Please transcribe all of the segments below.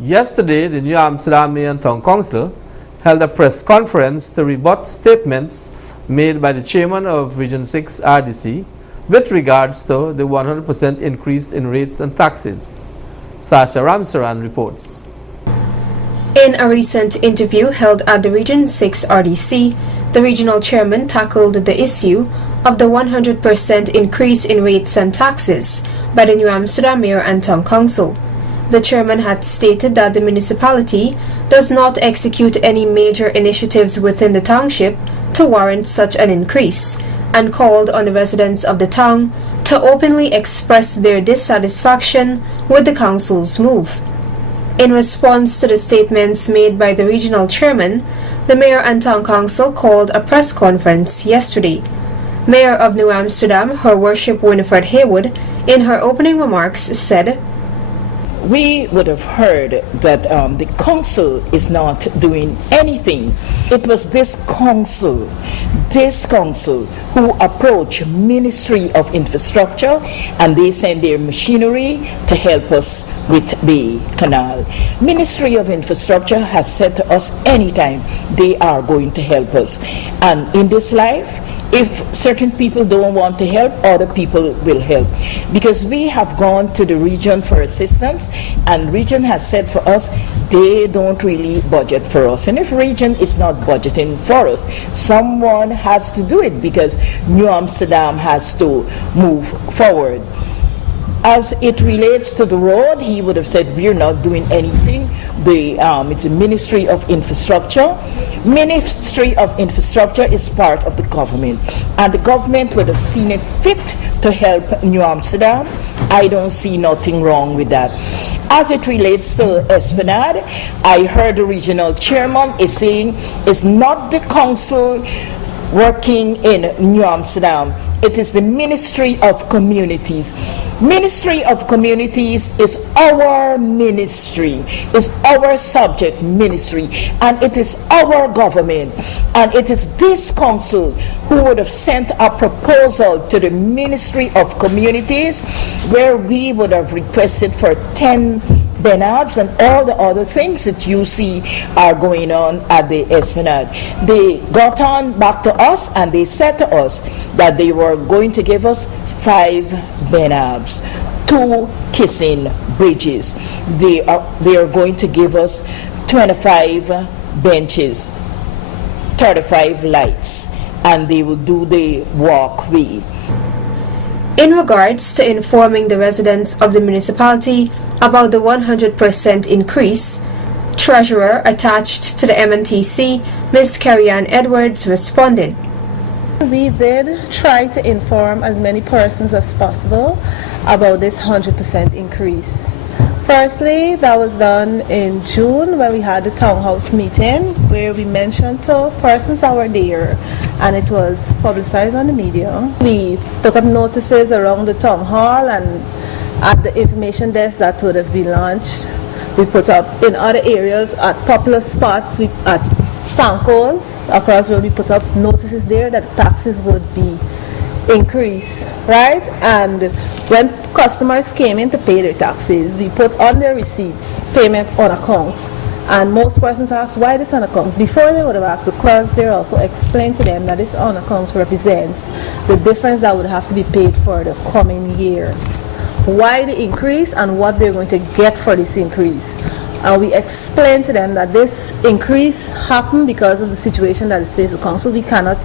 Yesterday, the New Amsterdam Mayor and Town Council held a press conference to rebut statements made by the chairman of Region 6 RDC with regards to the 100% increase in rates and taxes. Sasha Ramsaran reports. In a recent interview held at the Region 6 RDC, the regional chairman tackled the issue of the 100% increase in rates and taxes by the New Amsterdam Mayor and Town Council. The chairman had stated that the municipality does not execute any major initiatives within the township to warrant such an increase, and called on the residents of the town to openly express their dissatisfaction with the council's move. In response to the statements made by the regional chairman, the mayor and town council called a press conference yesterday. Mayor of New Amsterdam, Her Worship Winifred Haywood, in her opening remarks said, "We would have heard that the council is not doing anything. It was this council who approached Ministry of Infrastructure, and they sent their machinery to help us with the canal. Ministry of Infrastructure has said to us anytime they are going to help us. And in this life, if certain people don't want to help, other people will help. Because we have gone to the region for assistance, and region has said for us, they don't really budget for us. And if region is not budgeting for us, someone has to do it, because New Amsterdam has to move forward. As it relates to the road, he would have said, we're not doing anything. It's a Ministry of Infrastructure. Ministry of Infrastructure is part of the government, and the government would have seen it fit to help New Amsterdam. I don't see nothing wrong with that. As it relates to Esplanade, I heard the regional chairman is saying it's not the council working in New Amsterdam. It is the Ministry of Communities. Ministry of Communities is our ministry, is our subject ministry, and it is our government. And it is this council who would have sent a proposal to the Ministry of Communities, where we would have requested for 10 Benabs and all the other things that you see are going on at the Esplanade. They got on back to us, and they said to us that they were going to give us 5 Benabs, 2 kissing bridges. They are going to give us 25 benches, 35 lights, and they will do the walkway. In regards to informing the residents of the municipality about the 100% increase, Treasurer attached to the M&TC, Ms. Carrie-Ann Edwards, responded. We did try to inform as many persons as possible about this 100% increase. Firstly, that was done in June when we had the townhouse meeting, where we mentioned to persons that were there, and it was publicized on the media. We put up notices around the town hall and at the information desk that would have been launched. We put up in other areas at popular spots, at Sanko's across the road, we put up notices there that taxes would be increased, right? And when customers came in to pay their taxes, we put on their receipts payment on account. And most persons asked, why this on account? Before they would have asked the clerks, they also explained to them that this on account represents the difference that would have to be paid for the coming year. Why the increase and what they're going to get for this increase. And we explained to them that this increase happened because of the situation that is facing the council. We cannot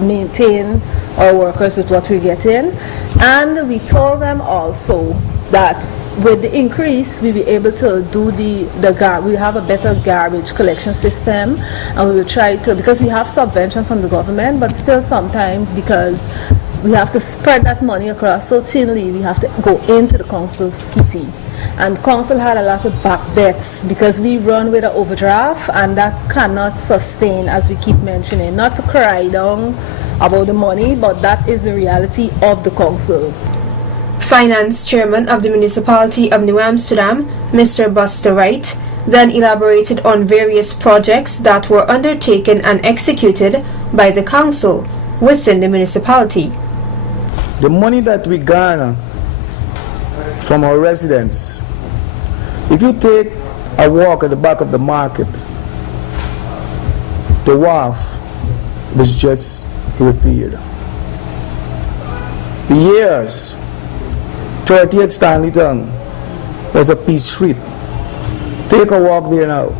maintain our workers with what we're getting. And we told them also that with the increase, we'll be able to do we have a better garbage collection system, and we will try to, because we have subvention from the government, but still sometimes because we have to spread that money across so thinly, we have to go into the council's kitty. And council had a lot of back debts because we run with an overdraft, and that cannot sustain, as we keep mentioning. Not to cry down about the money, but that is the reality of the council. Finance Chairman of the Municipality of New Amsterdam, Mr. Buster Wright, then elaborated on various projects that were undertaken and executed by the council within the municipality. The money that we garner from our residents, if you take I walk at the back of the market. The wharf was just repaired. The years, 30th Stanley Town was a peach street. Take a walk there now.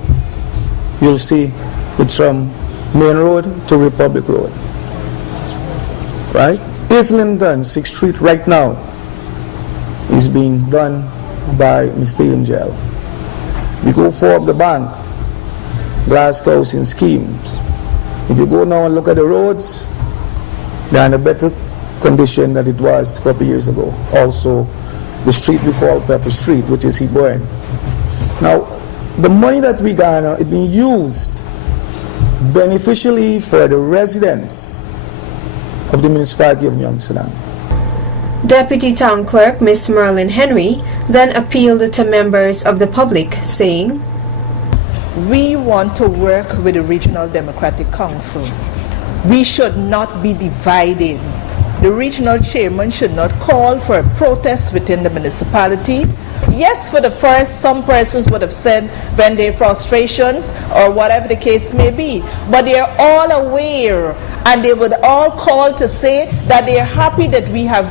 You'll see it's from Main Road to Republic Road. Right? Islington, 6th Street right now is being done by Mr. Angel. We go for up the bank, glass housing schemes. If you go now and look at the roads, they're in a better condition than it was a couple years ago. Also, the street we call Pepper Street, which is Hebron. Now, the money that we garner is being used beneficially for the residents of the municipality of New Amsterdam. Deputy Town Clerk Ms. Merlin Henry then appealed to members of the public, saying, We want to work with the Regional Democratic Council. We should not be divided. The regional chairman should not call for a protest within the municipality. Yes, for the first, some persons would have said when their frustrations or whatever the case may be, but they are all aware and they would all call to say that they are happy that we have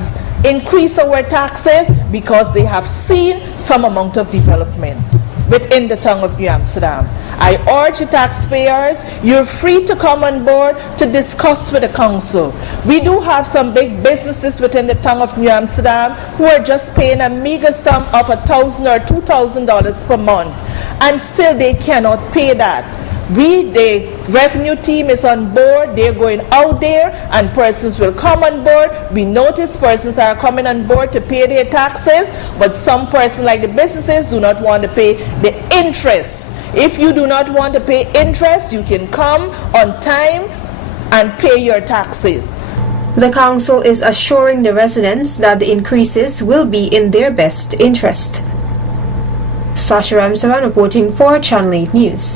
increased our taxes because they have seen some amount of development within the town of New Amsterdam. I urge the taxpayers, you're free to come on board to discuss with the council. We do have some big businesses within the town of New Amsterdam who are just paying a meager sum of $1,000 or $2,000 per month, and still they cannot pay that. The revenue team is on board. They're going out there and persons will come on board. We notice persons are coming on board to pay their taxes, but some persons like the businesses do not want to pay the interest. If you do not want to pay interest, you can come on time and pay your taxes. The council is assuring the residents that the increases will be in their best interest. Sasha Ramsavan reporting for Channel 8 News.